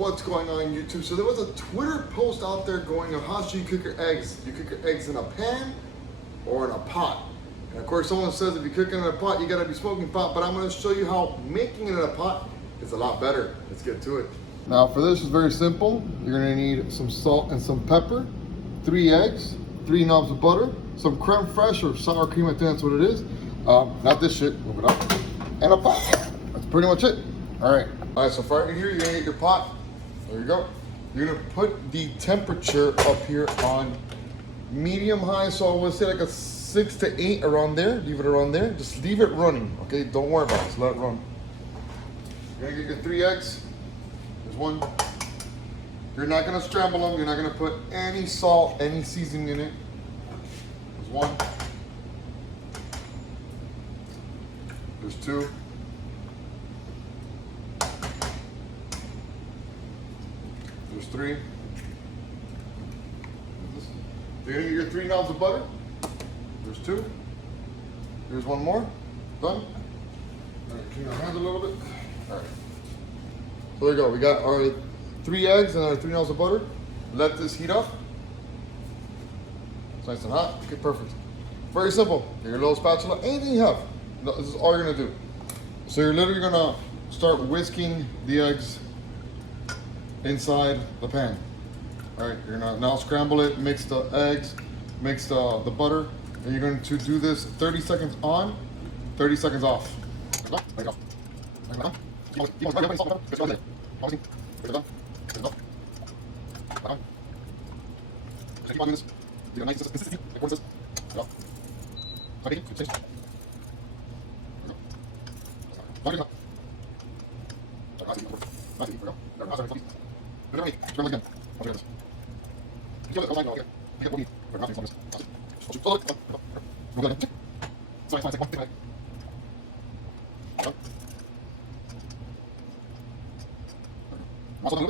What's going on YouTube? So there was a Twitter post out there going on how should you cook your eggs? Do you cook your eggs in a pan or in a pot? And of course someone says if you cook it in a pot, you gotta be smoking pot, but I'm gonna show you how making it in a pot is a lot better. Let's get to it. Now for this, it's very simple. You're gonna need some salt and some pepper, 3 eggs, 3 knobs of butter, some creme fraiche or sour cream, I think that's what it is. Not this shit, move it up. And a pot. That's pretty much it. All right, so for right here, you're gonna get your pot. There you go. You're gonna put the temperature up here on medium high, so I would say like a 6 to 8 around there. Leave it around there. Just leave it running, okay? Don't worry about it, just let it run. You're gonna get your 3 eggs. There's 1. You're not gonna scramble them. You're not gonna put any salt, any seasoning in it. There's 1. There's 2. There's 3. You're gonna get your 3 knobs of butter. There's 2. Here's 1 more. Done. All right, clean our hands a little bit. All right. So there you go. We got our 3 eggs and our 3 knobs of butter. Let this heat up. It's nice and hot. Okay, perfect. Very simple. Get your little spatula, anything you have. This is all you're gonna do. So you're literally gonna start whisking the eggs inside the pan. All right, you're gonna now scramble it, mix the eggs, mix the butter, and you're going to do this 30 seconds on, 30 seconds off.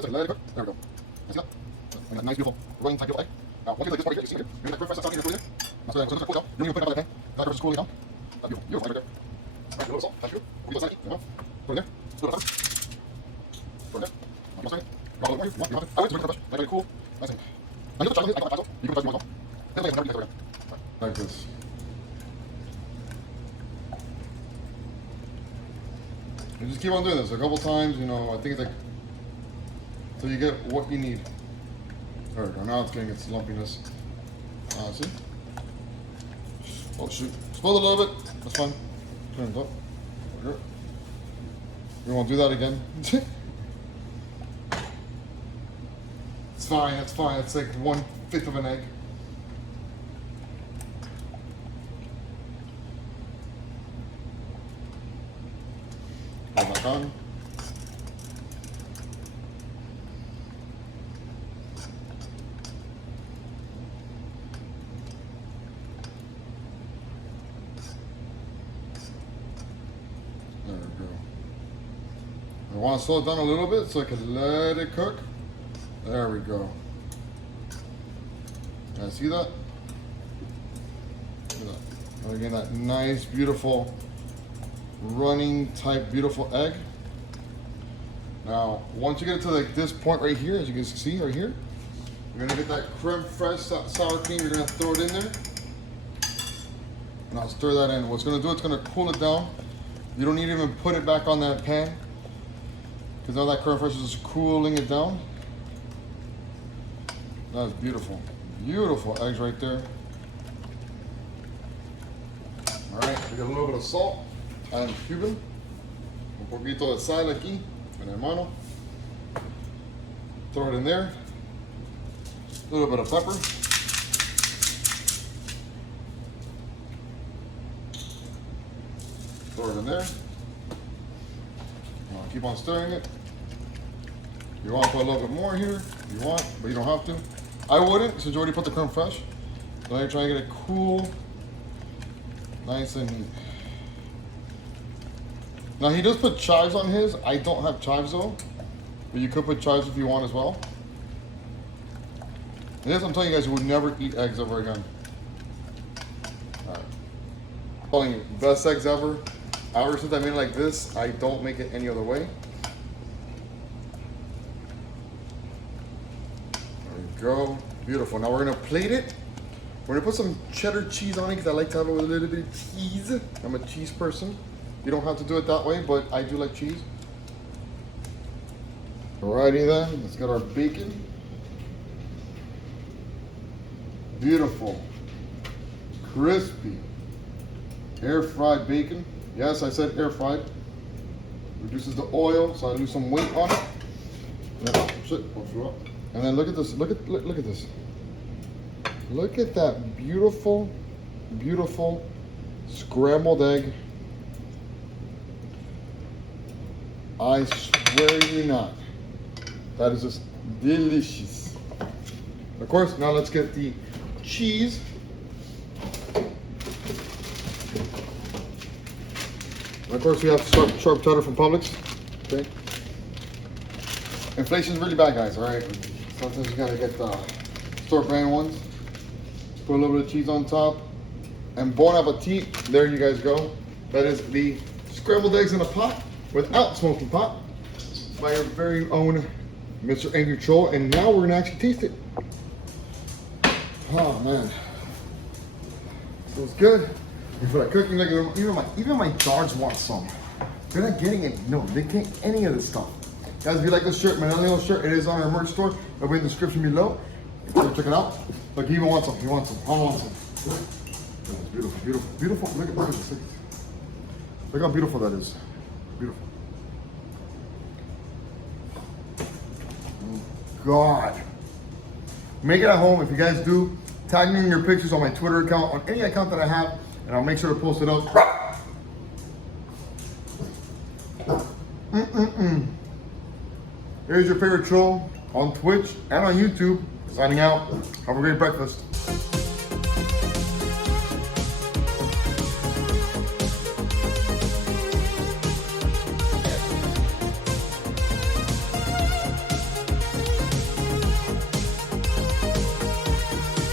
Let it cook. There we go. See that? And that nice, beautiful running type of egg. Now, once you like this part here, you see here, you're going to put fresh sauce in here. Now, so it's cool down. You're going to put it back in the pan. That pepper's cooling down. That's beautiful. Beautiful egg right there. All right, a little salt. That's good. We'll get this egg. Put it there. Put it there. Put it there. Now, what's that? Roll it more. You want it. I like to bring it fresh. Like it cool. Nice and. Now, you put the chocolate in. I got that. You can put that as well. Then like everything like this. You just keep on doing this a couple times, you know, I think it's like, so you get what you need. There we go, now it's getting its lumpiness. See? Oh shoot, spill it a little bit, that's fine. Turn it up, there we go. We won't do that again. It's fine, it's fine, it's like 1/5 of an egg. Put it back on. There we go. I want to slow it down a little bit so I can let it cook. There we go. Can I see that? Look at that. And again, that nice, beautiful, running type beautiful egg. Now once you get it to like this point right here, as you can see right here, you're gonna get that creme fraiche sour cream. You're gonna throw it in there. Now stir that in. What's gonna do, it's gonna cool it down. You don't need to even put it back on that pan because now that creme fraiche is just cooling it down. That's beautiful. Beautiful eggs right there. All right, we got a little bit of salt. And Cuban, un poquito de sal aquí, en el mano. Throw it in there. A little bit of pepper. Throw it in there. Now keep on stirring it. You want to put a little bit more here, you want, but you don't have to. I wouldn't, since you already put the creme fraiche. So now you're trying to get it cool, nice and neat. Now he does put chives on his. I don't have chives though, but you could put chives if you want as well. And this, I'm telling you guys, you would never eat eggs ever again. All right. I'm telling you, best eggs ever. Ever since I made it like this, I don't make it any other way. go. Beautiful. Now we're gonna plate it. We're gonna put some cheddar cheese on it because I like to have it with a little bit of cheese. I'm a cheese person. You don't have to do it that way, but I do like cheese. Alrighty then, let's get our bacon. Beautiful. Crispy. Air fried bacon. Yes, I said air fried. Reduces the oil, so I lose some weight on it. And then look at this. Look at this. Look at that beautiful, beautiful scrambled egg. I swear you not. That is just delicious. Of course, now let's get the cheese. And of course, we have sharp cheddar from Publix. Okay. Inflation's really bad, guys. All right. Sometimes you gotta get the store brand ones. Put a little bit of cheese on top. And bon appetit. There you guys go. That is the scrambled eggs in a pot without smoking pot by your very own Mr. Angry Troll. And now we're gonna actually taste it. Oh man, feels good. You feel like cooking, like even my dogs want some. They're not getting it. No, they can't get any of this stuff. Guys, if you like this shirt, my little shirt, it is on our merch store. It'll be in the description below. So check it out. Look, he even wants some. He wants some. I want some. It's beautiful, beautiful, beautiful. Look at this. Look how beautiful that is. Beautiful. God. Make it at home. If you guys do, tag me in your pictures on my Twitter account, on any account that I have, and I'll make sure to post it up. Here's your favorite troll on Twitch and on YouTube. Signing out. Have a great breakfast.